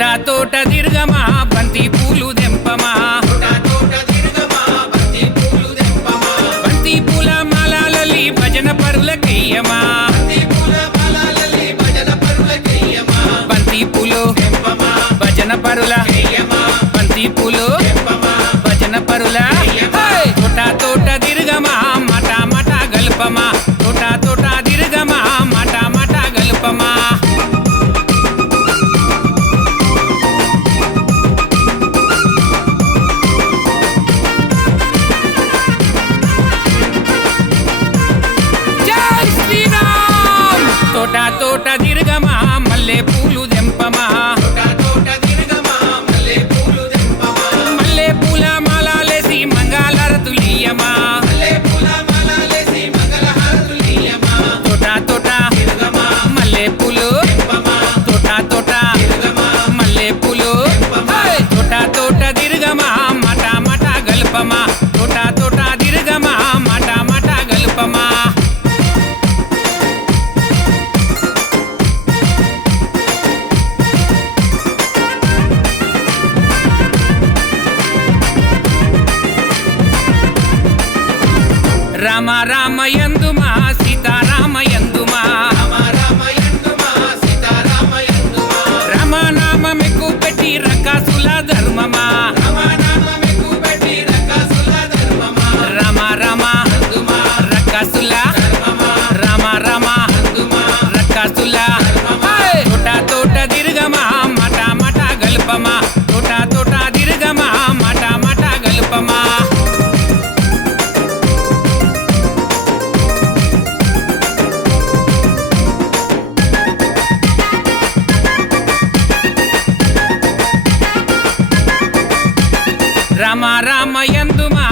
తోట తోట తిరగమా బంతి పూలు దెంపమా బంతి పూల మాలలలి భజన పరులకెయ్యమా బంతి పూలు భజన పరుల బంతి పూలు భజన పరుల తోట తోట తిరగమా మట మట గల్పమా తోట తోట తిరగమా మట మట గల్పమా తోట తోట తిరగమా మల్లె పూలు దెంపమా మల్లె పూల మాలలేసి మంగళారతులియమా తోట తోట మల్లె పూలు తోట తోట మల్లె పూలు తోట తోట తిరగమా మట మట గల్పమా తోట తోట తిరగమా మట మట గల్పమా రామ రామ యందుమా సీతారామ యందుమా రామనామమెక్కు పెట్టి రకాసుల ధర్మమా రామ రామ రకాసుల రామ రామ రకాసుల తోట తోట తిరగమా మట మట గల్పమా తోట తోట తిరగమా మట మట గల్పమా రామ రామ యందుమా